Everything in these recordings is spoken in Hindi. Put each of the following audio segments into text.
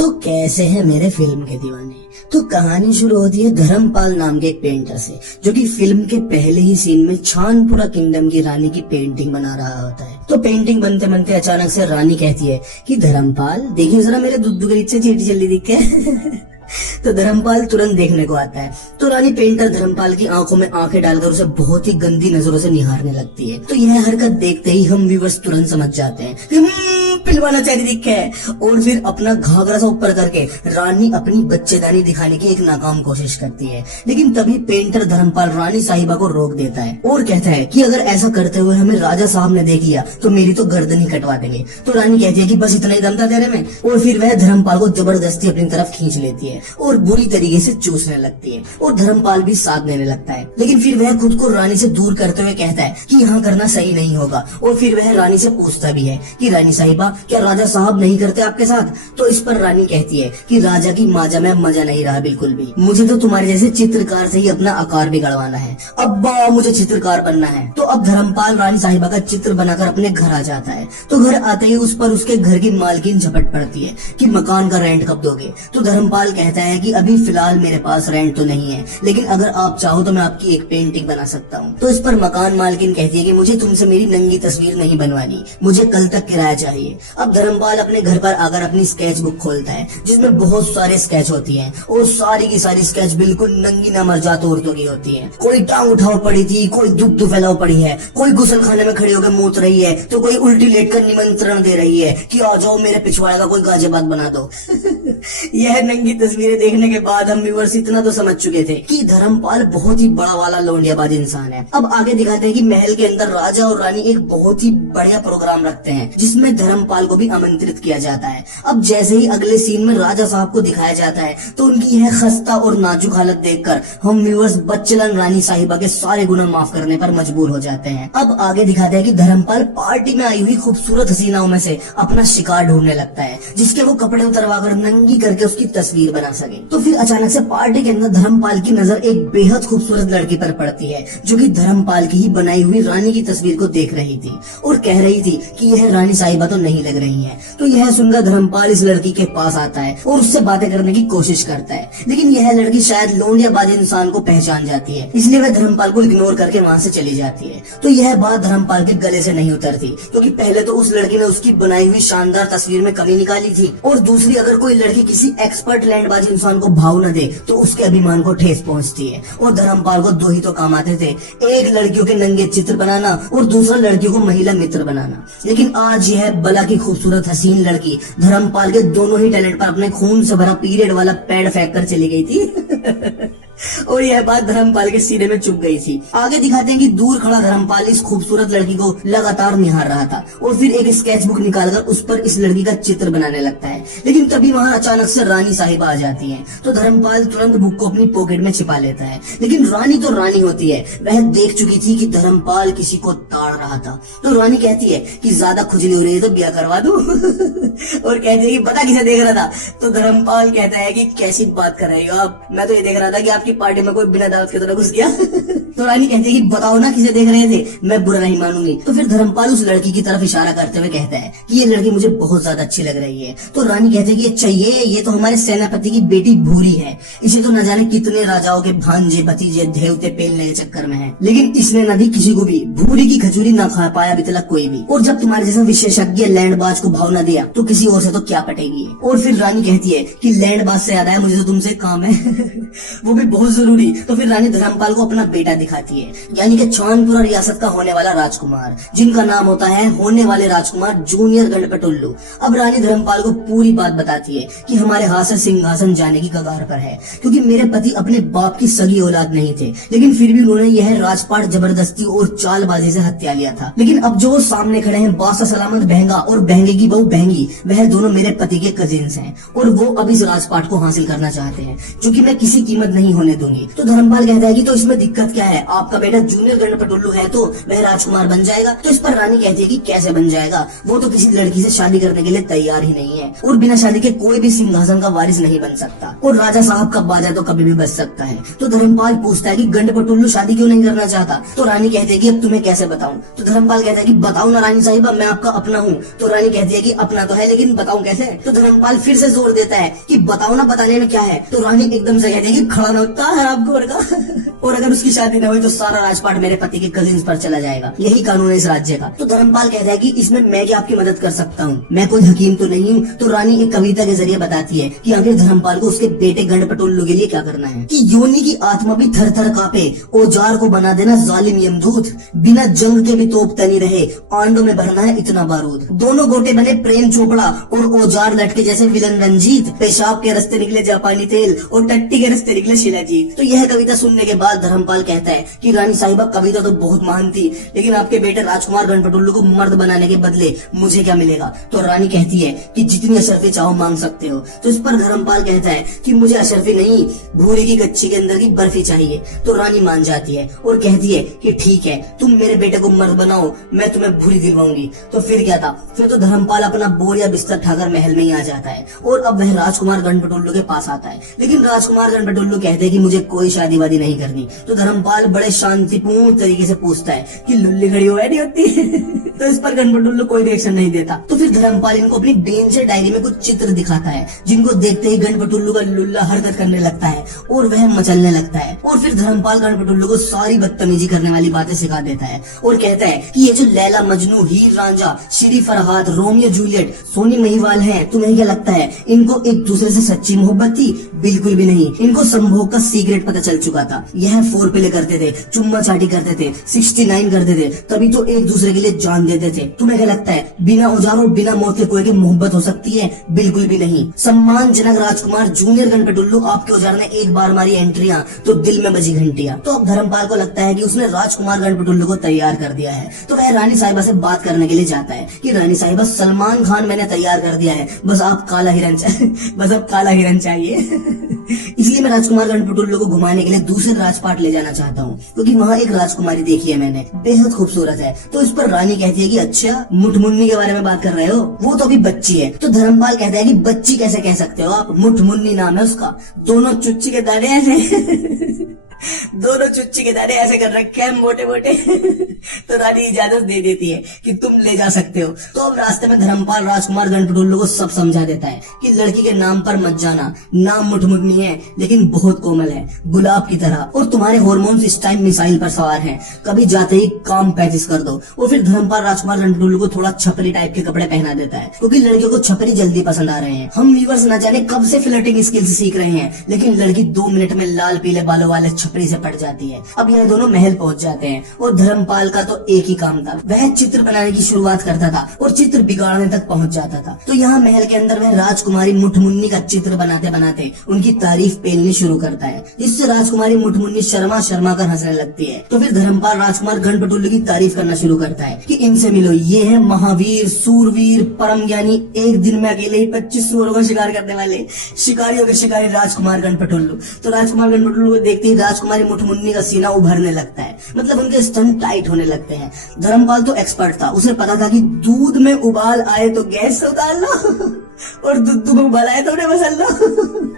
तो कैसे हैं मेरे फिल्म के दीवाने। तो कहानी शुरू होती है धर्मपाल नाम के एक पेंटर से, जो कि फिल्म के पहले ही सीन में छानपुरा किंगडम की रानी की पेंटिंग बना रहा होता है। तो पेंटिंग बनते बनते अचानक से रानी कहती है कि धर्मपाल देखिए जरा मेरे दुद्दू के नीचे चींटी जल्दी दिखे। तो धर्मपाल तुरंत देखने को आता है। तो रानी पेंटर धर्मपाल की आंखों में आंखें डालकर उसे बहुत ही गंदी नजरों से निहारने लगती है। तो यह हरकत देखते ही हम व्यूअर्स तुरंत समझ जाते हैं कि पिलवाना चाहिए दिखे है। और फिर अपना घाघरा सा ऊपर करके रानी अपनी बच्चेदानी दिखाने की एक नाकाम कोशिश करती है। लेकिन तभी पेंटर धर्मपाल रानी साहिबा को रोक देता है और कहता है कि अगर ऐसा करते हुए हमें राजा साहब ने देख लिया तो मेरी तो गर्दन ही कटवा देंगे। तो रानी कहती है कि बस इतना ही दम था तेरे में। और फिर वह धर्मपाल को जबरदस्ती अपनी तरफ खींच लेती है और बुरी तरीके से चूसने लगती है और धर्मपाल भी साथ देने लगता है। लेकिन फिर वह खुद को रानी से दूर करते हुए कहता है कि यहाँ करना सही नहीं होगा। और फिर वह रानी से पूछता भी है कि रानी साहिबा क्या राजा साहब नहीं करते आपके साथ। तो इस पर रानी कहती है कि राजा की माजा में मजा नहीं रहा बिल्कुल भी। मुझे तो तुम्हारे जैसे चित्रकार से ही अपना आकार बिगड़वाना है। अब्बा मुझे चित्रकार बनना है। तो अब धर्मपाल रानी साहिबा का चित्र बनाकर अपने घर आ जाता है। तो घर आते ही उस पर उसके घर की मालकिन झपट पड़ती है कि मकान का रेंट कब दोगे। तो धर्मपाल कहता है कि अभी फिलहाल मेरे पास रेंट तो नहीं है, लेकिन अगर आप चाहो तो मैं आपकी एक पेंटिंग बना सकता हूँ। तो इस पर मकान मालकिन कहती है कि मुझे तुमसे मेरी नंगी तस्वीर नहीं बनवानी, मुझे कल तक किराया चाहिए। अब धर्मपाल अपने घर पर आकर अपनी स्केच बुक खोलता है जिसमें बहुत सारे स्केच होती हैं और सारी की सारी स्केच बिल्कुल नंगी नमरजात औरतों की होती हैं। कोई टांग उठाओ पड़ी थी, कोई दुख फैलाओ पड़ी है, कोई गुसल खाने में खड़ी होकर मूत रही है, तो कोई उल्टी लेटकर निमंत्रण दे रही है कि आ जाओ मेरे पिछवाड़े का कोई गाजियाबाद बना दो। यह नंगी तस्वीरें देखने के बाद हम व्यूअर्स इतना तो समझ चुके थे कि धर्मपाल बहुत ही बड़ा वाला लौंडियाबाज इंसान है। अब आगे दिखाते हैं कि महल के अंदर राजा और रानी एक बहुत ही बढ़िया प्रोग्राम रखते हैं जिसमें धर्मपाल को भी आमंत्रित किया जाता है। अब जैसे ही अगले सीन में राजा साहब को दिखाया जाता है तो उनकी यह खस्ता और नाजुक हालत देखकर हम व्यूअर्स बच्चलन रानी साहिबा के सारे गुनाह माफ करने पर मजबूर हो जाते हैं। अब आगे दिखाते हैं कि धर्मपाल पार्टी में आई हुई खूबसूरत हसीनाओं में से अपना शिकार ढूंढने लगता है जिसके वो कपड़े उतरवाकर नंगी करके उसकी तस्वीर बना सके। तो फिर अचानक से पार्टी के अंदर धर्मपाल की नजर एक बेहद खूबसूरत लड़की पर पड़ती है जो कि धर्मपाल की ही बनाई हुई रानी की तस्वीर को देख रही थी और कह रही थी कि यह रानी साहिबा तो नहीं लग रही है। तो यह सुनकर धर्मपाल इस लड़की के पास आता है और उससे बातें करने की कोशिश करता है, लेकिन यह लड़की शायद लौंडियाबाज इंसान को पहचान जाती है, इसलिए वह धर्मपाल को इग्नोर करके वहाँ से चली जाती है। तो यह बात धर्मपाल के गले से नहीं उतरती क्योंकि पहले तो उस लड़की ने उसकी बनाई हुई शानदार तस्वीर में कमी निकाली थी और दूसरी अगर कोई लड़की किसी एक्सपर्ट लैंडबाज इंसान को भाव न दे तो उसके अभिमान को ठेस पहुंचती है। और धर्मपाल को दो ही तो काम आते थे, एक लड़कियों के नंगे चित्र बनाना और दूसरा लड़कियों को महिला मित्र बनाना। लेकिन आज यह बला की खूबसूरत हसीन लड़की धर्मपाल के दोनों ही टैलेंट पर अपने खून से भरा पीरियड वाला पैड फेंक कर चली गई थी। और यह बात धर्मपाल के सीने में चुभ गई थी। आगे दिखाते हैं कि दूर खड़ा धर्मपाल इस खूबसूरत लड़की को लगातार निहार रहा था और फिर एक स्केच बुक निकालकर उस पर इस लड़की का चित्र बनाने लगता है। लेकिन तभी वहाँ अचानक से रानी साहिबा आ जाती है। तो धर्मपाल तुरंत बुक को अपनी पॉकेट में छिपा लेता है। लेकिन रानी तो रानी होती है, वह देख चुकी थी कि धर्मपाल किसी को ताड़ रहा था। तो रानी कहती है कि ज्यादा खुजली हो रही है तो ब्याह करवा दूं। और कहती है कि बता किसे देख रहा था। तो धर्मपाल कहता है कि कैसी बात कर रही हो आप, मैं तो ये देख रहा था कि आपकी पार्टी में कोई बिना दावत के तरह घुस गया। तो रानी कहती है कि बताओ ना किसे देख रहे थे, मैं बुरा नहीं मानूंगी। तो फिर धर्मपाल उस लड़की की तरफ इशारा करते हुए कहता है कि ये लड़की मुझे बहुत ज्यादा अच्छी लग रही है। तो रानी कहती है कि चाहिए, ये तो हमारे सेनापति की बेटी भूरी है, इसे तो न जाने कितने राजाओं के भांजे भतीजे देवते पेलने के चक्कर में है, लेकिन इसने न भी किसी को भी भूरी की खजूरी ना खा पाया अभी तक कोई भी। और जब तुम्हारे जैसा विशेषज्ञ लैंडबाज को भाव न दिया तो किसी और से तो क्या पटेगी। और फिर रानी कहती है कि लैंडबाज से याद आया मुझे तो तुमसे काम है। वो भी बहुत जरूरी। तो फिर रानी धर्मपाल को अपना बेटा दिखाती है, यानी कि छानपुरा रियासत का होने वाला राजकुमार, जिनका नाम होता है होने वाले राजकुमार जूनियर गणपटुल्लू। अब रानी धर्मपाल को पूरी बात बताती है कि हमारे हाथ से सिंहासन जाने की कगार पर है, क्योंकि मेरे पति अपने बाप की सगी औलाद नहीं थे, लेकिन फिर भी उन्होंने यह राजपाट जबरदस्ती और चालबाजी से हत्या लिया था। लेकिन अब जो सामने खड़े हैं बादशाह सलामत बहंगा और बहंगे की बहू बहंगी, वह दोनों मेरे पति के कजिन्स हैं और वो अब इस राजपाट को हासिल करना चाहते हैं, जो कि मैं किसी कीमत नहीं होने दूंगी। तो धर्मपाल कहता है कि तो इसमें दिक्कत क्या है, है, आपका बेटा जूनियर गणपतुल्लू है तो वह राजकुमार बन जाएगा। तो इस पर रानी कहती है कि कैसे बन जाएगा, वो तो किसी लड़की से शादी करने के लिए तैयार ही नहीं है और बिना शादी के कोई भी सिंहासन का वारिस नहीं बन सकता और राजा साहब का बाजा तो कभी भी बच सकता है। तो धर्मपाल पूछता है कि गणपतुल्लू शादी क्यों नहीं करना चाहता। तो रानी कहती है कि अब तुम्हें कैसे बताऊं। तो धर्मपाल कहता है कि बताओ ना रानी साहिबा, मैं आपका अपना हूँ। तो रानी कहती है कि अपना तो है लेकिन बताऊं कैसे। तो धर्मपाल फिर से जोर देता है कि बताओ ना, बताने में क्या है। तो रानी एकदम से कहती है कि खड़ा ना होता है आपको और अगर उसकी शादी न हुई तो सारा राजपाट मेरे पति के कजिन्स पर चला जाएगा, यही कानून है इस राज्य का। तो धर्मपाल कहता है कि इसमें मैं क्या आपकी मदद कर सकता हूँ, मैं कोई हकीम तो नहीं हूँ। तो रानी एक कविता के जरिए बताती है कि आखिर धर्मपाल को उसके बेटे गणपतुल्लू के लिए क्या करना है कि योनि की आत्मा भी थर थर कांपे, औजार को बना देना जालिम यमदूत, बिना जंग के भी तोप तनी रहे, आंडों में भरना है इतना बारूद। दोनों गोटे बने प्रेम चोपड़ा और औजार लटके जैसे विलन रंजीत, पेशाब के रास्ते निकले जापानी तेल और टट्टी के रास्ते निकले शिलाजीत। तो यह कविता सुनने के बाद धर्मपाल कहता है कि रानी साहिबा कविता तो बहुत महान थी, लेकिन आपके बेटे राजकुमार गणपतुल्लू को मर्द बनाने के बदले मुझे क्या मिलेगा। तो रानी कहती है कि जितनी अशर्फी चाहो मांग सकते हो। तो इस पर धर्मपाल कहता है कि मुझे अशर्फी नहीं, भूरी की गच्ची के अंदर की बर्फी चाहिए। तो रानी मान जाती है और कहती है कि ठीक है, तुम मेरे बेटे को मर्द बनाओ, मैं तुम्हें भूरी दिलवाऊंगी। तो फिर क्या था, फिर तो धर्मपाल अपना बोर या बिस्तर ठाकर महल में ही आ जाता है और अब वह राजकुमार गणपतुल्लू के पास आता है। लेकिन राजकुमार गणपतुल्लू कहते हैं कि मुझे कोई शादी वादी नहीं करनी। तो धर्मपाल बड़े शांतिपूर्ण तरीके से पूछता है कि लुल्ली खड़ी हो नहीं होती। तो इस पर गणपतुल्लू कोई रिएक्शन नहीं देता। तो फिर धर्मपाल इनको अपनी डेंजर डायरी में कुछ चित्र दिखाता है, जिनको देखते ही गणपतुल्लू का लुल्ला हरकत करने लगता है और वह मचलने लगता है। और फिर धर्मपाल गणपतुल्लू को सारी बदतमीजी करने वाली बातें सिखा देता है और कहता है कि ये जो लैला मजनू, हीर रांझा, श्री फरहाद, रोमियो जूलियट, सोनी महिवाल हैं, तुम्हें क्या लगता है इनको एक दूसरे से सच्ची मोहब्बत थी? बिल्कुल भी नहीं। इनको संभोग का सीक्रेट पता चल चुका था। यह फोर प्ले करते थे, चुम्मा चाटी करते थे, 69 करते थे, तभी तो एक दूसरे के लिए जान देते थे। तुम्हें क्या लगता है बिना औजार और बिना मौत के कोई की मोहब्बत हो सकती है? बिल्कुल भी नहीं। सम्मानजनक राजकुमार जूनियर गणपतुल्लू, आपके औजार ने एक बार मारी एंट्रियां तो दिल में बजी घंटियां। तो अब धर्मपाल को लगता है कि उसने राजकुमार गणपतुल्लू को तैयार कर दिया है। तो वह रानी साहिबा से बात करने के लिए जाता है कि रानी साहिबा, सलमान खान मैंने तैयार कर दिया है, बस आप काला हिरन बस अब काला हिरन चाहिए। इसलिए मैं राजकुमार गणपतुल्लू को घुमाने के लिए दूसरे राजपाट ले जाना चाहता हूँ, क्योंकि वहाँ एक राजकुमारी देखी है मैंने, बेहद खूबसूरत है। तो इस पर रानी कहती है कि अच्छा, मुठमुन्नी के बारे में बात कर रहे हो, वो तो अभी बच्ची है। तो धर्मपाल कहता है कि बच्ची कैसे कह सकते हो आप, मुठमुन्नी नाम है उसका, दोनों चुच्ची के दाने ऐसे दोनों चुच्ची के दाने ऐसे कर रखे हैं मोटे मोटे। तो रानी इजाजत दे देती है कि तुम ले जा सकते हो। तो अब रास्ते में धर्मपाल राजकुमार गणपतुल्लू को सब समझा देता है कि लड़की के नाम पर मत जाना, नाम मुठमुन्नी है लेकिन बहुत कोमल है, गुलाब की तरह, और तुम्हारे हार्मोन्स इस टाइम मिसाइल पर सवार हैं, कभी जाते ही काम 35 कर दो। और फिर धर्मपाल राजकुमार गणपतुल्लू को थोड़ा छपरी टाइप के कपड़े पहना देता है, क्योंकि लड़कियों को छपरी जल्दी पसंद आ रहे हैं। हम व्यूअर्स न जाने कब से फ्लर्टिंग स्किल्स सीख रहे हैं, लेकिन लड़की 2 मिनट में लाल पीले बालों वाले छपरी से पट जाती है। अब यह दोनों महल पहुंच जाते हैं और धर्मपाल का तो एक ही काम था, वह चित्र बनाने की शुरुआत करता था और चित्र बिगाड़ने तक पहुंच जाता था। तो यहाँ महल के अंदर वह राजकुमारी मुठमुन्नी का चित्र बनाते बनाते उनकी तारीफ पेलनी शुरू करता है, जिससे राजकुमारी मुठमुन्नी शर्मा शर्मा कर हंसने लगती है। तो फिर धर्मपाल राजकुमार गणपतुल्लू की तारीफ करना शुरू करता है कि इनसे मिलो, ये है महावीर, सूरवीर, परम ज्ञानी, एक दिन में अकेले ही 25 सुअरों का शिकार करने वाले शिकारियों के शिकारी राजकुमार गणपतुल्लू। तो राजकुमार गणपतुल्लू को देखते ही राजकुमारी मुठमुन्नी का सीना उभरने लगता है, मतलब उनके स्तन टाइट होने लगते हैं। धर्मपाल तो एक्सपर्ट था, उसे पता था कि दूध में उबाल आए तो गैस से उतार लो और दूध में उबाल आए तो उन्हें मसल लो।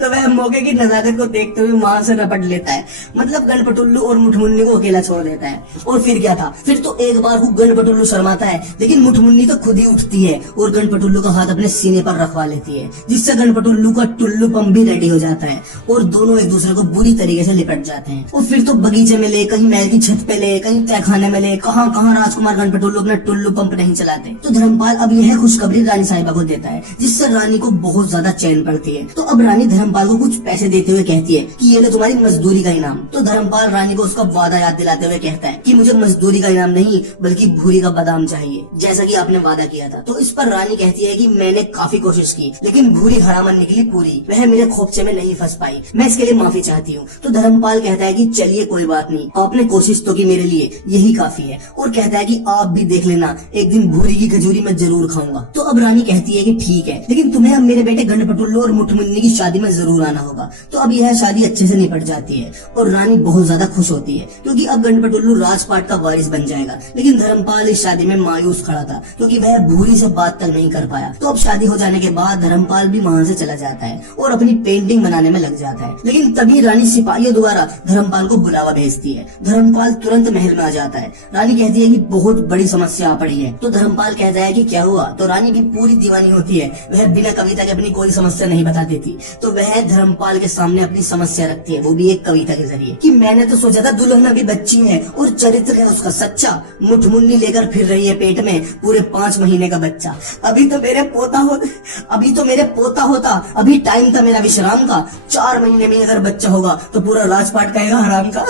तो वह मौके की नजाकत को देखते हुए वहां से रपट लेता है, मतलब गणपतुल्लू और मुठमुन्नी को अकेला छोड़ देता है। और फिर क्या था, फिर तो एक बार को गणपतुल्लू शर्माता है, लेकिन मुठमुन्नी तो खुद ही उठती है और गणपतुल्लू का हाथ अपने सीने पर रखवा लेती है, जिससे गणपतुल्लू का टुल्लू पंप भी रेडी हो जाता है और दोनों एक दूसरे को बुरी तरीके से लिपट जाते हैं। और फिर तो बगीचे में ले, कहीं महल की छत पे ले, कहीं तहखाने में ले, कहाँ कहाँ राजकुमार गणपतुल्लू अपना टुल्लू पंप नहीं चलाते। तो धर्मपाल अब यह खुशखबरी रानी साहिबा को देता है, जिससे रानी को बहुत ज्यादा चैन पड़ती है। तो अब रानी धर्मपाल को कुछ पैसे देते हुए कहती है कि ये लो तुम्हारी मजदूरी का इनाम। तो धर्मपाल रानी को उसका वादा याद दिलाते हुए कहता है कि मुझे मजदूरी का इनाम नहीं बल्कि भूरी का बादाम चाहिए, जैसा कि आपने वादा किया था। तो इस पर रानी कहती है कि मैंने काफी कोशिश की, लेकिन भूरी हरामन निकली पूरी, वह मेरे खोपचे में नहीं फंस पाई, मैं इसके लिए माफी चाहती हूँ। तो धर्मपाल कहता है कि चलिए कोई बात नहीं, आपने कोशिश तो की मेरे लिए, यही काफी है। और कहता है कि आप भी देख लेना, एक दिन भूरी की खजूरी मैं जरूर खाऊंगा। तो अब रानी कहती है कि ठीक है, लेकिन तुम्हें अब मेरे बेटे गणपतुल्लू और मुठमुन्नी की शादी शादी में जरूर आना होगा। तो अब यह शादी अच्छे से निपट जाती है और रानी बहुत ज्यादा खुश होती है क्योंकि अब गणपतुल्लू राजपाट का वारिस बन जाएगा। लेकिन धर्मपाल इस शादी में मायूस खड़ा था क्योंकि वह भूरी से बात तक नहीं कर पाया। तो अब शादी हो जाने के बाद धर्मपाल भी वहाँ से चला जाता है और अपनी पेंटिंग बनाने में लग जाता है। लेकिन तभी रानी सिपाहियों द्वारा धर्मपाल को बुलावा भेजती है। धर्मपाल तुरंत महल में आ जाता है। रानी कहती है कि बहुत बड़ी समस्या आ पड़ी है। तो धर्मपाल कहता है कि क्या हुआ? तो रानी भी पूरी दीवानी होती है, वह बिना कविता के अपनी कोई समस्या नहीं बता देती। तो वह धर्मपाल के सामने अपनी समस्या रखती है, वो भी एक कविता के जरिए, कि मैंने तो सोचा था दुल्हन अभी बच्ची है और चरित्र है उसका सच्चा, मुठमुन्नी लेकर फिर रही है पेट में पूरे 5 महीने का बच्चा। अभी तो मेरे पोता होता, अभी टाइम था मेरा विश्राम का। 4 महीने में अगर बच्चा होगा तो पूरा राजपाट कहेगा हराम का।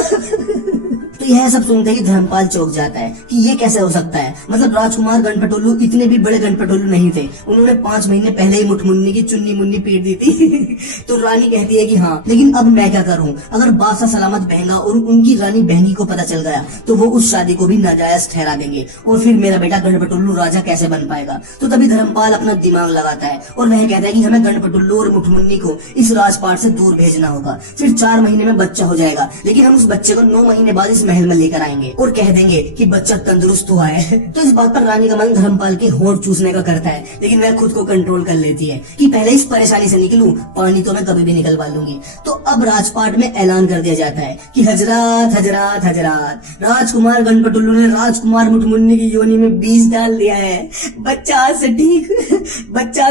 तो यह सब सुनते ही धर्मपाल चौंक जाता है कि ये कैसे हो सकता है। मतलब राजकुमार गणपतुल्लू इतने भी बड़े गणपतुल्लू नहीं थे, उन्होंने 5 महीने पहले ही मुठमुन्नी की चुन्नी मुन्नी पीट दी थी। तो रानी कहती है कि हाँ, लेकिन अब मैं क्या करूं? अगर बादशाह सलामत बहंगा और उनकी रानी बहंगी को पता चल गया तो वो उस शादी को भी नाजायज ठहरा देंगे और फिर मेरा बेटा गणपतुल्लू राजा कैसे बन पाएगा। तो तभी धर्मपाल अपना दिमाग लगाता है और वह कहता है कि हमें गणपतुल्लू और मुठमुन्नी को इस राजपाट से दूर भेजना होगा। फिर 4 महीने में बच्चा हो जाएगा, लेकिन हम उस बच्चे को 9 महीने बाद इस महल में लेकर आएंगे और कह देंगे कि बच्चा तंदुरुस्त हुआ है। तो इस बात पर रानी का मन धर्मपाल के होंठ चूसने का करता है, लेकिन वह खुद को कंट्रोल कर लेती है कि पहले इस परेशानी से निकलूं, पानी तो मैं कभी भी निकलवा लूंगी। तो अब राजपाट में ऐलान कर दिया जाता है कि हजरात हजरात हजरात, राजकुमार गणपतुल्लू ने राजकुमार मुठमुन्नी की योनि में बीज डाल दिया है। बच्चा आज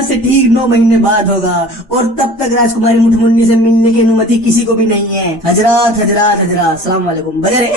से ठीक 9 महीने बाद होगा और तब तक राजकुमारी मुठमुन्नी से मिलने की अनुमति किसी को भी नहीं है। हजरात हजरात हजरात, सलाम वालेकुम, बजे रे।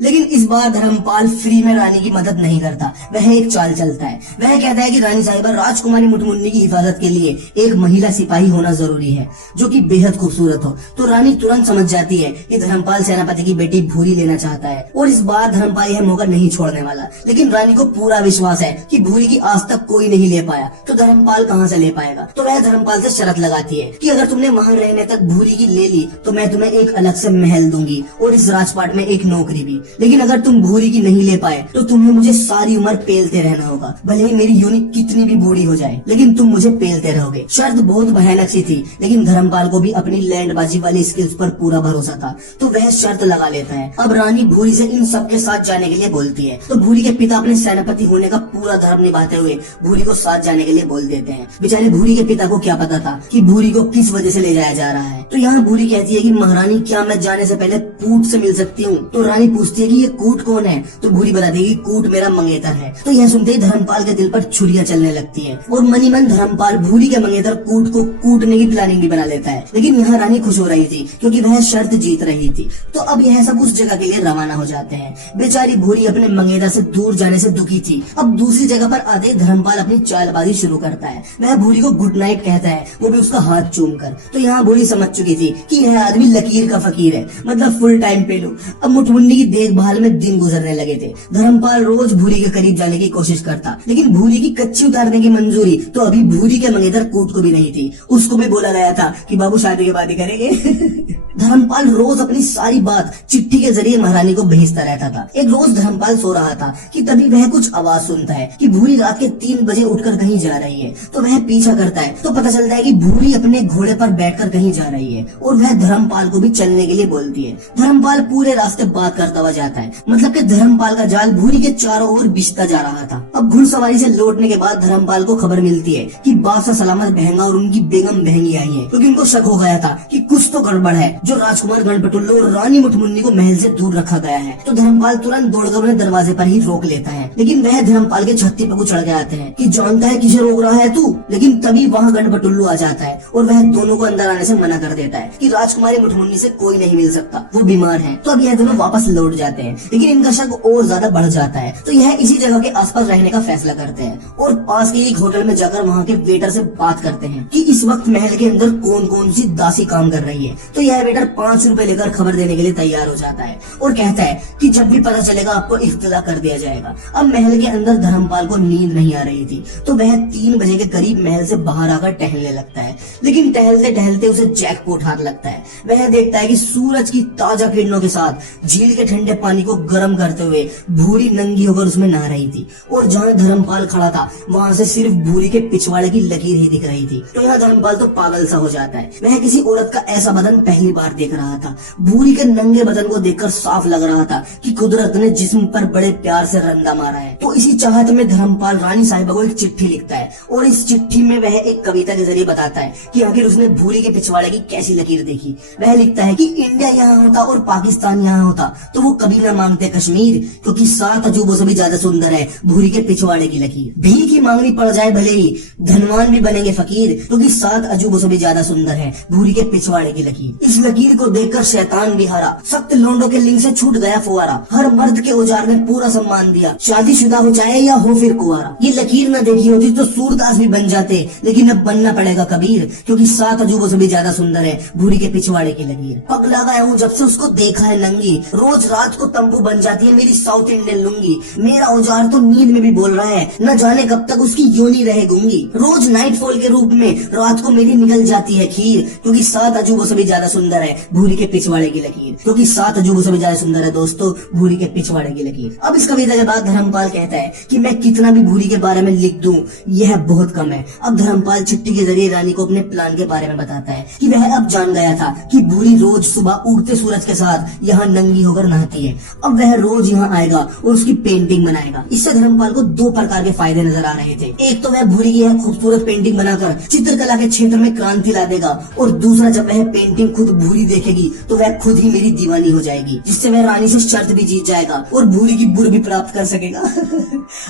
लेकिन इस बार धर्मपाल फ्री में रानी की मदद नहीं करता, वह एक चाल चलता है। वह कहता है कि रानी साहिबा, राजकुमारी मुठमुन्नी की हिफाजत के लिए एक महिला सिपाही होना जरूरी है जो कि बेहद खूबसूरत हो। तो रानी तुरंत समझ जाती है कि धर्मपाल सेनापति की बेटी भूरी लेना चाहता है और इस बार धर्मपाल यह मौका नहीं छोड़ने वाला। लेकिन रानी को पूरा विश्वास है कि भूरी की आज तक कोई नहीं ले पाया, तो धर्मपाल कहाँ से ले पाएगा। तो वह धर्मपाल से शर्त लगाती है कि अगर तुमने वहाँ रहने तक भूरी की ले ली तो मैं तुम्हें एक अलग से महल दूंगी और इस राजपाट में एक नौकरी भी। लेकिन अगर तुम भूरी की नहीं ले पाए तो तुम्हें मुझे सारी उम्र पेलते रहना होगा, भले ही मेरी यूनि कितनी भी बूढ़ी हो जाए, लेकिन तुम मुझे पेलते रहोगे। शर्त बहुत भयानक सी थी, लेकिन धर्मपाल को भी अपनी लैंडबाजी वाली स्किल्स पर पूरा भरोसा था, तो वह शर्त लगा लेता है। अब रानी भूरी से इन सबके साथ जाने के लिए बोलती है। तो भूरी के पिता अपने सेनापति होने का पूरा धर्म निभाते हुए भूरी को साथ जाने के लिए बोल देते हैं। बेचारे भूरी के पिता को क्या पता था कि भूरी को किस वजह से ले जाया जा रहा है। तो यहाँ भूरी कहती है कि महारानी, क्या मैं जाने से पहले कूट से मिल सकती हूँ? तो रानी पूछती है कि ये कूट कौन है? तो भूरी बता देगी, कूट मेरा मंगेतर है। तो यह सुनते ही धर्मपाल के दिल पर छुरियां चलने लगती है और मनी मन धर्मपाल भूरी के मंगेतर कूट को कूटने की प्लानिंग भी बना लेता है। लेकिन यहाँ रानी खुश हो रही थी क्योंकि वह शर्त जीत रही थी। तो अब यह सब उस जगह के लिए रवाना हो जाते हैं। बेचारी भूरी अपने मंगेतर से दूर जाने से दुखी थी। अब दूसरी जगह पर आते धर्मपाल अपनी चालबाजी शुरू करता है। वह भूरी को गुड नाइट कहता है, वो भी उसका हाथ चूम कर। तो यहाँ भूरी समझ चुकी थी कि यह आदमी लकीर का फकीर है, मतलब फुल टाइम पेलू। अब मुठमुन्नी की देखभाल में दिन गुजरने लगे थे। धर्मपाल रोज भूरी के करीब जाने की कोशिश करता, लेकिन भूरी की कच्ची उतारने की मंजूरी तो अभी भूरी के मंगेतर कूट को भी नहीं थी। उसको भी बोला गया था कि बाबू शादी के बाद ही करेंगे। धर्मपाल रोज अपनी सारी बात चिट्ठी के जरिए महारानी को भेजता रहता था। एक रोज धर्मपाल सो रहा था कि तभी वह कुछ आवाज सुनता है कि भूरी रात के 3 बजे उठकर कहीं जा रही है। तो वह पीछा करता है तो पता चलता है कि भूरी अपने घोड़े पर बैठकर कहीं जा रही है और वह धर्मपाल को भी चलने के लिए बोलती है। धर्मपाल पूरे रास्ते बात करता हुआ जाता है, मतलब कि धर्मपाल का जाल भूरी के चारों ओर बिछता जा रहा था। अब घुड़सवारी से लौटने के बाद धर्मपाल को खबर मिलती है कि बादशाह सलामत बहंगा और उनकी बेगम बहंगी आई है, क्योंकि उनको शक हो गया था कि कुछ तो गड़बड़ है जो राजकुमार गणपतुल्लू और रानी मुठमुन्नी को महल से दूर रखा गया है। तो धर्मपाल तुरंत दौड़कर उन्हें दरवाजे पर ही रोक लेता है, लेकिन वह धर्मपाल के छत्ती पर चढ़ के आते हैं कि जानता है किसे रोक रहा है तू। लेकिन तभी वहाँ गणपतुल्लू आ जाता है और वह दोनों को अंदर आने से मना कर देता है कि राजकुमारी मुठमुन्नी से कोई नहीं मिल सकता, वो बीमार है। तो अब यह दोनों वापस लौट जाते हैं, लेकिन इनका शक और ज्यादा बढ़ जाता है। तो यह इसी जगह के आसपास रहने का फैसला करते हैं और पास के एक होटल में जाकर वहाँ के वेटर से बात करते हैं कि इस वक्त महल के अंदर कौन कौन सी दासी काम कर रही है। तो यह वेटर 5 रुपए लेकर खबर देने के लिए तैयार हो जाता है और कहता है कि जब भी पता चलेगा आपको इत्तला कर दिया जाएगा। अब महल के अंदर धर्मपाल को नींद नहीं आ रही थी, तो वह 3 बजे के करीब महल से बाहर आकर टहलने लगता है। लेकिन टहलते टहलते उसे जैकपॉट हाथ लगता है। वह देखता है कि सूरज की ताजा किरणों के साथ झील के ठंडे पानी को गर्म करते हुए भूरी नंगी होकर उसमें नहा रही थी, और जहाँ धर्मपाल खड़ा था वहाँ से सिर्फ भूरी के पिछवाड़े की लकीर ही दिख रही थी। तो यहाँ धर्मपाल तो पागल सा हो जाता है। वह किसी औरत का ऐसा बदन पहली बार देख रहा था। भूरी के नंगे बदन को देखकर साफ लग रहा था कि कुदरत ने जिस्म पर बड़े प्यार से रंदा मारा है। तो इसी चाहत में धर्मपाल रानी साहिबा को एक चिट्ठी लिखता है, और इस चिट्ठी में वह एक कविता के जरिए बताता है कि आखिर उसने भूरी के पिछवाड़े की कैसी लकीर देखी। वह लिखता है कि इंडिया यहाँ होता और पाकिस्तान यहाँ होता तो वो कभी न मांगते कश्मीर, क्योंकि 7 अजूबों से भी ज्यादा सुंदर है भूरी के पिछवाड़े की लकीर। भीख की मांगनी पड़ जाए भले ही, धनवान भी बनेंगे फकीर, क्योंकि 7 अजूबों से भी ज्यादा सुंदर है भूरी के पिछवाड़े की लकीर। इस लकीर को देखकर शैतान भी हारा, सख्त लोंडों के लिंग से छूट गया फुवारा। हर मर्द के औजार ने पूरा सम्मान दिया, शादीशुदा हो चाहे या हो फिर कुंवारा। ये लकीर न देखी होती तो सूरदास भी बन जाते, लेकिन अब बनना पड़ेगा कबीर, क्योंकि 7 अजूबों से भी ज्यादा सुंदर है भूरी के पिछवाड़े की लकीर। पगला गया हूँ जब से उसको देखा है नंगी, रोज रात को तंबू बन जाती है मेरी साउथ इंडियन लुंगी। मेरा औजार तो नींद में भी बोल रहा है, न जाने कब तक उसकी योनी रहे गूंगी। रोज नाइटफॉल के रूप में रात को मेरी निकल जाती है खीर, क्योंकि 7 अजूबों से भी ज्यादा सुंदर है भूरी के पिछवाड़े की लकीर। क्योंकि 7 अजूबों से भी ज्यादा सुंदर है दोस्तों भूरी के पिछवाड़े की लकीर। अब इस कविता के बाद धर्मपाल कहता है कि मैं कितना भी भूरी के बारे में लिख दूं यह बहुत कम है। अब धर्मपाल चिट्ठी के जरिए रानी को अपने प्लान के बारे में बताता है कि वह अब जान गया था कि भूरी रोज सुबह उगते सूरज के साथ यहाँ नंगी होकर नहाती है। अब वह रोज यहाँ आएगा और उसकी पेंटिंग बनाएगा। इससे धर्मपाल को 2 प्रकार के फायदे नजर आ रहे थे। एक तो वह भूरी की यह खूबसूरत पेंटिंग बनाकर चित्रकला के क्षेत्र में क्रांति ला देगा, और दूसरा जब वह पेंटिंग खुद भूरी देखेगी तो वह खुद ही मेरी दीवानी हो जाएगी, जिससे वह रानी से शर्त भी जीत जाएगा और भूरी की बुर भी प्राप्त कर सकेगा।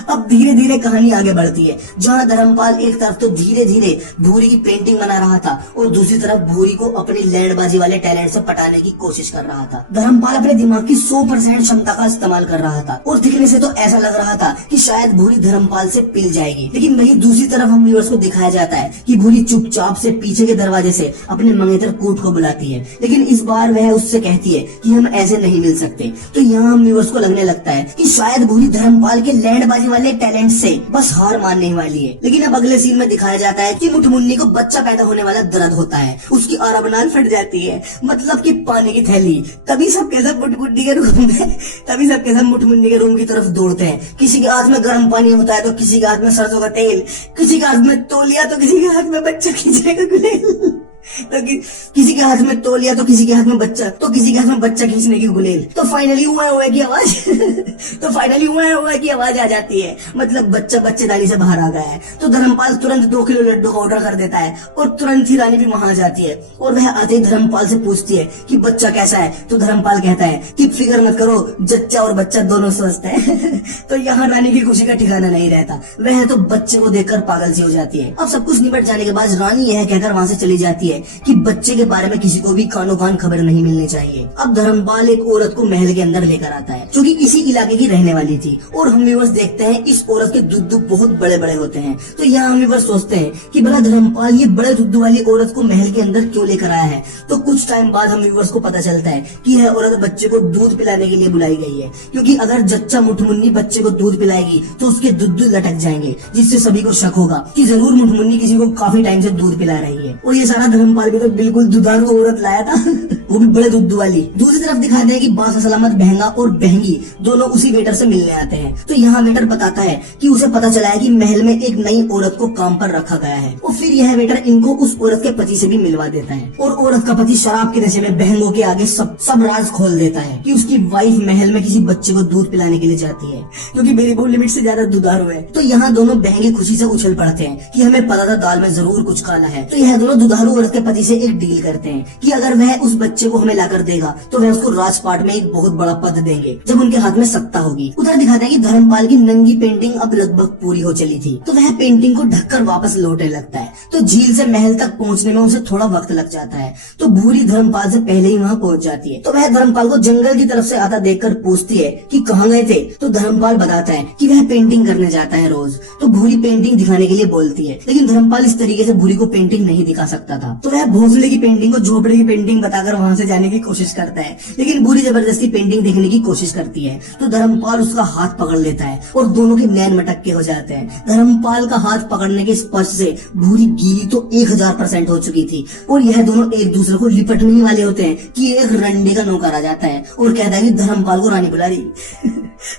अब धीरे धीरे कहानी आगे बढ़ती है, जहाँ धर्मपाल एक तरफ तो धीरे धीरे भूरी की पेंटिंग बना रहा था और दूसरी तरफ भूरी को अपनी लैंडबाजी वाले टैलेंट से पटाने की कोशिश कर रहा था। धर्मपाल अपने दिमाग की 100% क्षमता का इस्तेमाल कर रहा था, और दिखने से तो ऐसा लग रहा था कि शायद भूरी धर्मपाल से पिल जाएगी। लेकिन वही दूसरी तरफ हम व्यूअर्स को दिखाया जाता है कि भूरी चुपचाप से पीछे के दरवाजे से अपने मंगेतर कूट को बुलाती है, लेकिन इस बार वह उससे कहती है कि हम ऐसे नहीं मिल सकते। तो यहाँ हम व्यूअर्स को लगने लगता है कि शायद भूरी धर्मपाल के लैंडबाजी वाले टैलेंट से बस हार मानने वाली है। लेकिन अब अगले सीन में दिखाया जाता है कि मुठमुन्नी को बच्चा पैदा होने वाला दर्द होता है, उसकी आराबनाल फट जाती है, मतलब कि पानी की थैली। तभी सबके सब मुठमुन्नी के रूम की तरफ दौड़ते हैं। किसी के हाथ में गर्म पानी होता है तो किसी के हाथ में सरसों का तेल, किसी के हाथ में तौलिया तो किसी के हाथ में बच्चा खींचने का गुलेल। तो किसी के हाथ में तौलिया तो किसी के हाथ में बच्चा, तो किसी के हाथ में बच्चा खींचने की गुलेल। तो फाइनली हुआ की आवाज हुआ की आवाज आ जाती है, मतलब बच्चा बच्चेदानी से बाहर आ गया है। तो धर्मपाल तुरंत 2 किलो लड्डू का ऑर्डर कर देता है, और तुरंत ही रानी भी वहां जाती है, और वह आते ही धर्मपाल से पूछती है कि बच्चा कैसा है। तो धर्मपाल कहता है कि फिक्र मत करो, जच्चा और बच्चा दोनों स्वस्थ है। तो यहाँ रानी की खुशी का ठिकाना नहीं रहता, वह तो बच्चे को देखकर पागल सी हो जाती है। अब सब कुछ निपट जाने के बाद रानी यह कहकर वहां से चली जाती है कि बच्चे के बारे में किसी को भी कानो कान खबर नहीं मिलनी चाहिए। अब धर्मपाल एक औरत को महल के अंदर लेकर आता है जो कि इसी इलाके की रहने वाली थी, और हम व्यूअर्स देखते हैं इस औरत के दुद्दू बहुत बड़े बड़े होते हैं। तो यहाँ हम व्यूअर्स सोचते हैं कि भला धर्मपाल ये बड़े दुद्दू वाली औरत को महल के अंदर क्यों लेकर आया है। तो कुछ टाइम बाद हम व्यूअर्स को पता चलता है कि यह औरत बच्चे को दूध पिलाने के लिए बुलाई गई है, क्योंकि अगर जच्चा मुठमुन्नी बच्चे को दूध पिलाएगी तो उसके दुद्दू लटक जाएंगे, जिससे सभी को शक होगा कि जरूर मुठमुन्नी किसी को काफी टाइम से दूध पिला रही है। और ये सारा धर्मपाल भी तो बिल्कुल दुधारू औरत लाया था, वो भी बड़े दुद्दू वाली। दूसरी तरफ दिखाते हैं कि बासा सलामत बहंगा और बहंगी दोनों उसी वेटर से मिलने आते हैं। तो यहाँ वेटर बताता है कि उसे पता चला है कि महल में एक नई औरत को काम पर रखा गया है, और फिर यह वेटर इनको उस औरत के पति से भी मिलवा देता है। और औरत का पति शराब के नशे में बहंगों के आगे सब राज खोल देता है कि उसकी वाइफ महल में किसी बच्चे को दूध पिलाने के लिए जाती है, क्योंकि मेरी बहू लिमिट से ज्यादा दुधारू है। तो यहाँ दोनों बहंगे खुशी से उछल पड़ते हैं कि हमें पता था दाल में जरूर कुछ काला है। तो यह दोनों दुधारू औरत के पति से एक डील करते हैं कि अगर वह उस बच्चे को हमें लाकर देगा तो वह उसको राजपाट में एक बहुत बड़ा पद देंगे जब उनके हाथ में सत्ता होगी। उधर दिखाते हैं कि धर्मपाल की नंगी पेंटिंग अब लगभग पूरी हो चली थी, तो वह पेंटिंग को ढककर वापस लौटने लगता है। तो झील से महल तक पहुंचने में उसे थोड़ा वक्त लग जाता है, तो भूरी धर्मपाल से पहले ही वहां पहुंच जाती है। तो वह धर्मपाल को जंगल की तरफ से आता देखकर पूछती है कि कहाँ गए थे। तो धर्मपाल बताता है कि वह पेंटिंग करने जाता है रोज। तो भूरी पेंटिंग दिखाने के लिए बोलती है, लेकिन धर्मपाल इस तरीके से भूरी को पेंटिंग नहीं दिखा सकता था। तो वह भोसले की पेंटिंग को झोपड़े की पेंटिंग बताकर वहां से जाने की कोशिश करता है, लेकिन भूरी जबरदस्ती पेंटिंग देखने की कोशिश करती है। तो धर्मपाल उसका हाथ पकड़ लेता है और दोनों के नैन मटक्के हो जाते हैं। धर्मपाल का हाथ पकड़ने के स्पर्श से भूरी गीली तो 1000% हो चुकी थी और यह दोनों एक दूसरे को लिपटने ही वाले होते हैं कि एक रंडे का नौकर आ जाता है और कहता है कि धर्मपाल को रानी बुला रही।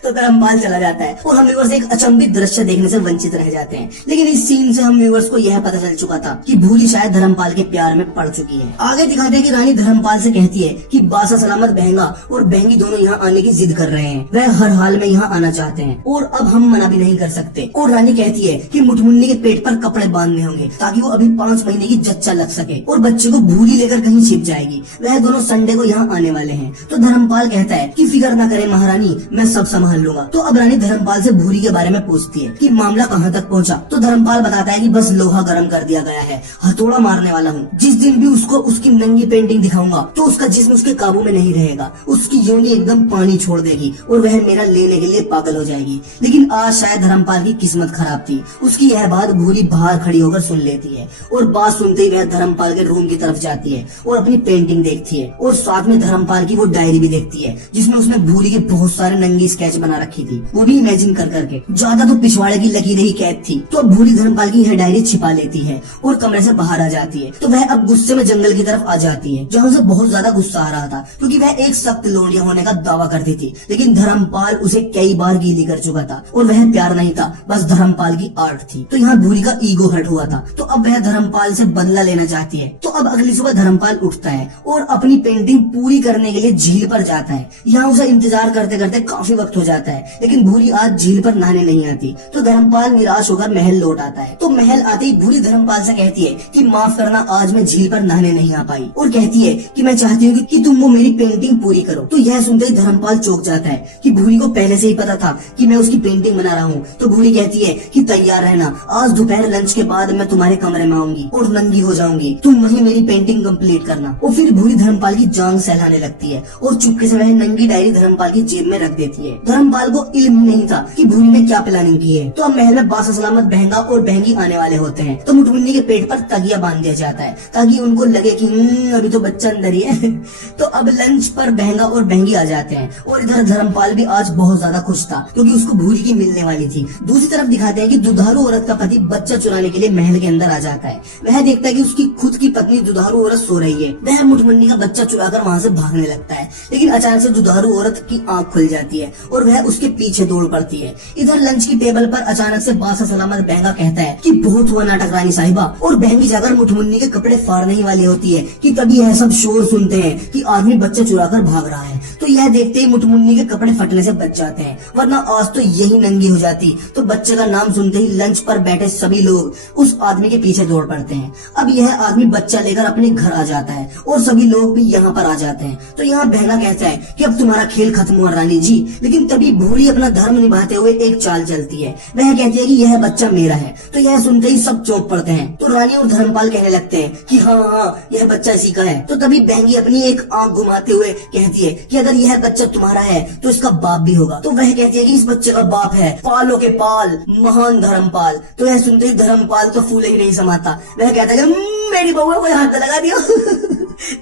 तो धर्मपाल चला जाता है और हम व्यूअर्स एक अचंभित दृश्य देखने से वंचित रह जाते हैं। लेकिन इस सीन से हम व्यूअर्स को यह पता चल चुका था कि भूरी शायद धर्मपाल के प्यार में पड़ चुकी है। आगे दिखाते हैं कि रानी धर्मपाल से कहती है कि बासा सलामत बहंगा और बहंगी दोनों यहाँ आने की जिद कर रहे हैं, वह हर हाल में यहाँ आना चाहते हैं और अब हम मना भी नहीं कर सकते। और रानी कहती है कि मुठमुन्नी के पेट पर कपड़े बांधने होंगे ताकि वो अभी 5 महीने की जच्चा लग सके और बच्चे को भूरी लेकर कहीं छिप जाएगी। वह दोनों संडे को यहाँ आने वाले हैं। तो धर्मपाल कहता है कि फिक्र न करे महारानी, मैं सब संभाल लूंगा। तो अब रानी धर्मपाल से भूरी के बारे में पूछती है कि मामला कहाँ तक पहुँचा। तो धर्मपाल बताता है कि बस लोहा गर्म कर दिया गया है, हथौड़ा मारने वाला हूँ। जिस दिन भी उसको उसकी नंगी पेंटिंग दिखाऊंगा तो उसका जिस्म उसके काबू में नहीं रहेगा, उसकी योनि एकदम पानी छोड़ देगी और वह मेरा लेने के लिए पागल हो जाएगी। लेकिन आज शायद धर्मपाल की किस्मत खराब थी। उसकी यह बात भूरी बाहर खड़ी होकर सुन लेती है और बात सुनते ही वह धर्मपाल के रूम की तरफ जाती है और अपनी पेंटिंग देखती है और साथ में धर्मपाल की वो डायरी भी देखती है जिसमें उसने भूरी के बहुत सारे नंगी स्केच बना रखी थी, वो भी इमेजिन कर करके। ज्यादा तो पिछवाड़े की लकीरें ही कैद थी। तो अब भूरी धर्मपाल की यह डायरी छिपा लेती है और कमरे से बाहर आ जाती है। तो वह अब गुस्से में जंगल की तरफ आ जाती है जहाँ से बहुत ज्यादा गुस्सा आ रहा था क्योंकि वह एक सख्त लोरिया होने का दावा करती थी। लेकिन धर्मपाल उसे कई बार गीली कर चुका था और वह प्यार नहीं था, बस धर्मपाल की आर्ट थी। तो यहाँ भूरी का ईगो हर्ट हुआ था। तो अब वह धर्मपाल से बदला लेना चाहती है। तो अब अगली सुबह धर्मपाल उठता है और अपनी पेंटिंग पूरी करने के लिए झील पर जाता है। यहाँ उसे इंतजार करते करते काफी वक्त हो जाता है, लेकिन भूरी आज झील पर नहाने नहीं आती। तो धर्मपाल निराश होकर महल लौट आता है। तो महल आते ही भूरी धर्मपाल से कहती है कि माफ करना, आज मैं झील पर नहाने नहीं आ पाई और कहती है कि मैं चाहती हूँ कि तुम वो मेरी पेंटिंग पूरी करो। तो यह सुनते ही धर्मपाल चौंक जाता है कि भूरी को पहले से ही पता था कि मैं उसकी पेंटिंग बना रहा हूँ। तो भूरी कहती है कि तैयार रहना, आज दोपहर लंच के बाद मैं तुम्हारे कमरे में आऊंगी और नंगी हो जाऊंगी, तुम वहीं मेरी पेंटिंग कंप्लीट करना। और फिर भूरी धर्मपाल की जांग सहलाने लगती है और चुपके से वह नंगी डायरी धर्मपाल की जेब में रख देती है। धर्मपाल को इल्म नहीं था कि भूरी ने क्या प्लानिंग की है। तो अब महल में बासा सलामत बहंगा और बहंगी आने वाले होते हैं। तो मुठमुन्नी के पेट पर तगिया बांध दिया जाता है ताकि उनको लगे कि अभी तो बच्चा अंदर ही है। तो अब लंच पर बहंगा और बहंगी आ जाते हैं और इधर धर्मपाल भी आज बहुत ज्यादा खुश था क्योंकि उसको भूरी की मिलने वाली थी। दूसरी तरफ दिखाते हैं कि दुधारू औरत का पति बच्चा चुराने के लिए महल के अंदर आ जाता है। वह देखता है कि उसकी खुद की पत्नी दुधारू औरत सो रही है। वह मुठमुन्नी का बच्चा चुराकर वहाँ से भागने लगता है, लेकिन अचानक से दुधारू औरत की आंख खुल जाती है और वह उसके पीछे दौड़ पड़ती है। इधर लंच की टेबल पर अचानक से बासा सलामत बहंगा कहता है कि बहुत हुआ नाटक रानी साहिबा, और बहंगी जाकर मुठमुन्नी के कपड़े फाड़ने ही वाली होती है कि तभी यह सब शोर सुनते हैं कि आदमी बच्चा चुराकर भाग रहा है। तो यह देखते ही मुठमुन्नी के कपड़े फटने से बच जाते हैं, वरना आज तो यही नंगी हो जाती। तो बच्चे का नाम सुनते ही लंच पर बैठे सभी लोग उस आदमी के पीछे दौड़ पड़ते हैं। अब यह आदमी बच्चा लेकर अपने घर आ जाता है और सभी लोग भी यहाँ पर आ जाते हैं। तो यहाँ बहना कहता है कि अब तुम्हारा खेल खत्म हुआ रानी जी। लेकिन तभी भूरी अपना धर्म निभाते हुए एक चाल चलती है। वह कहती है कि यह बच्चा मेरा है। तो यह सुनते ही सब चौंक पड़ते हैं। तो रानी और धर्मपाल कहने लगते हैं कि हाँ, यह बच्चा इसी का है। तो तभी बहंगी अपनी एक आंख घुमाते हुए कहती है कि अगर यह बच्चा तुम्हारा है तो इसका बाप भी होगा। तो वह कहती है कि इस बच्चे का बाप है पालों के पाल, महान धर्मपाल। तो यह सुनते ही धर्मपाल तो फूले ही नहीं समाता। वह कहता है मेरी बहू को हाथ लगा दिया।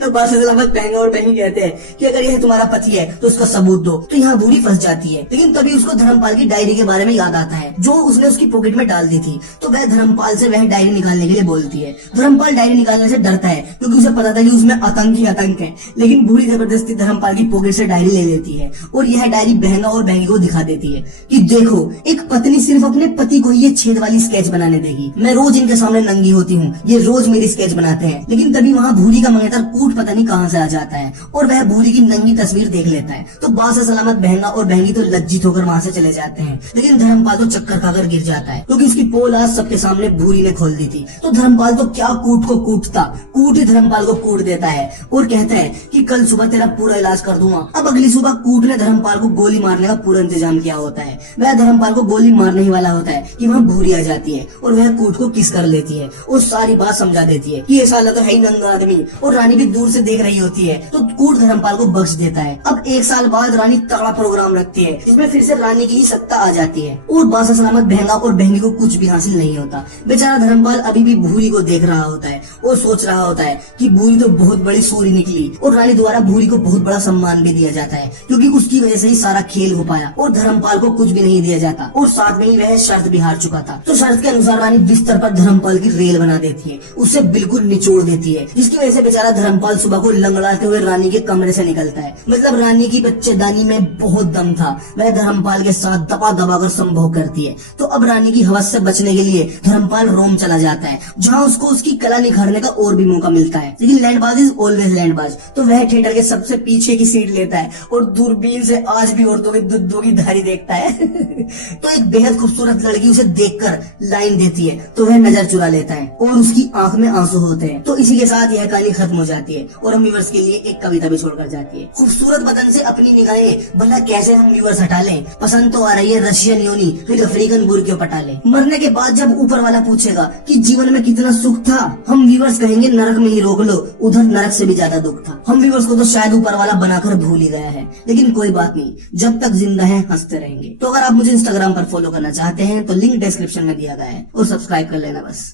तो बासा सलामत बहंगा और बहंगी कहते हैं कि अगर यह तुम्हारा पति है तो उसका सबूत दो। तो यहाँ भूरी फंस जाती है, लेकिन तभी उसको धर्मपाल की डायरी के बारे में याद आता है जो उसने उसकी पॉकेट में डाल दी थी। तो वह धर्मपाल से वह डायरी निकालने के लिए बोलती है। धर्मपाल डायरी निकालने से डरता है क्योंकि उसे पता था कि उसमें आतंक ही आतंक है, लेकिन भूरी जबरदस्ती धर्मपाल की पॉकेट से डायरी ले लेती है और यह डायरी बहंगा और बहंगी को दिखा देती है कि देखो, एक पत्नी सिर्फ अपने पति को ये छेद वाली स्केच बनाने देगी। मैं रोज इनके सामने नंगी होती हूँ, ये रोज मेरी स्केच बनाते हैं। लेकिन तभी वहाँ भूरी का मंगेतर कूट पता नहीं कहाँ से आ जाता है और वह भूरी की नंगी तस्वीर देख लेता है। तो बासा सलामत बहंगा और बहंगी तो लज्जित होकर वहाँ से चले जाते हैं, लेकिन धर्मपाल तो चक्कर खाकर गिर जाता है क्योंकि उसकी पोल आज सबके सामने भूरी ने खोल दी थी। तो धर्मपाल तो क्या कूट को कूटता, कूट ही धर्मपाल को कूट देता है और कहता है कि कल सुबह तेरा पूरा इलाज कर दूंगा। अब अगली सुबह कूट ने धर्मपाल को गोली मारने का पूरा इंतजाम किया होता है। वह धर्मपाल को गोली मारने ही वाला होता है कि वहाँ भूरी आ जाती है और वह कूट को किस कर लेती है और सारी बात समझा देती है कि ये साला तो है ही नंगा आदमी। और रानी रानी भी दूर से देख रही होती है तो कूट धर्मपाल को बख्श देता है। अब 1 साल बाद रानी तगड़ा प्रोग्राम रखती है जिसमें फिर से रानी की ही सत्ता आ जाती है और बासा सलामत बहंगा और बहंगी को कुछ भी हासिल नहीं होता। बेचारा धर्मपाल अभी भी भूरी को देख रहा होता है और सोच रहा होता है कि भूरी तो बहुत बड़ी सूरी निकली और रानी द्वारा भूरी को बहुत बड़ा सम्मान भी दिया जाता है क्योंकि उसकी वजह से ही सारा खेल हो पाया और धर्मपाल को कुछ भी नहीं दिया जाता और साथ में ही वह शर्त भी हार चुका था। तो शर्त के अनुसार रानी बिस्तर पर धर्मपाल की रेल बना देती है, उससे बिल्कुल निचोड़ देती है जिसकी वजह से बेचारा धर्मपाल सुबह को लंगड़ाते हुए रानी के कमरे से निकलता है। मतलब रानी की बच्चेदानी में बहुत दम था, वह धर्मपाल के साथ दबा दबा कर संभोग करती है। तो अब रानी की हवस से बचने के लिए धर्मपाल रोम चला जाता है जहाँ उसको उसकी कला निखारने का और भी मौका मिलता है। लेकिन लैंडबाज इज ऑलवेज लैंडबाज, तो वह थिएटर के सबसे पीछे की सीट लेता है और दूरबीन से आज भी औरतों के दुद्धों की धारी देखता है। तो एक बेहद खूबसूरत लड़की उसे देखकर लाइन देती है तो वह नजर चुरा लेता है और उसकी आंख में आंसू होते हैं। तो इसी के साथ यह कहानी खत्म हो जाती है और हम व्यूअर्स के लिए एक कविता भी छोड़कर जाती है। खूबसूरत बदन से अपनी निगाहें भला कैसे हम व्यूअर्स हटा लें, पसंद तो आ रही है रशियन योनी फिर अफ्रीकन बुर्कियों पटा ले। मरने के बाद जब ऊपर वाला पूछेगा कि जीवन में कितना सुख था, हम व्यूअर्स कहेंगे नरक में ही रोक लो, उधर नरक से भी ज्यादा दुख था। हम व्यूअर्स को तो शायद ऊपर वाला बनाकर भूल ही गया है, लेकिन कोई बात नहीं, जब तक जिंदा है हंसते रहेंगे। तो अगर आप मुझे इंस्टाग्राम पर फॉलो करना चाहते हैं तो लिंक डिस्क्रिप्शन में दिया गया है और सब्सक्राइब कर लेना बस।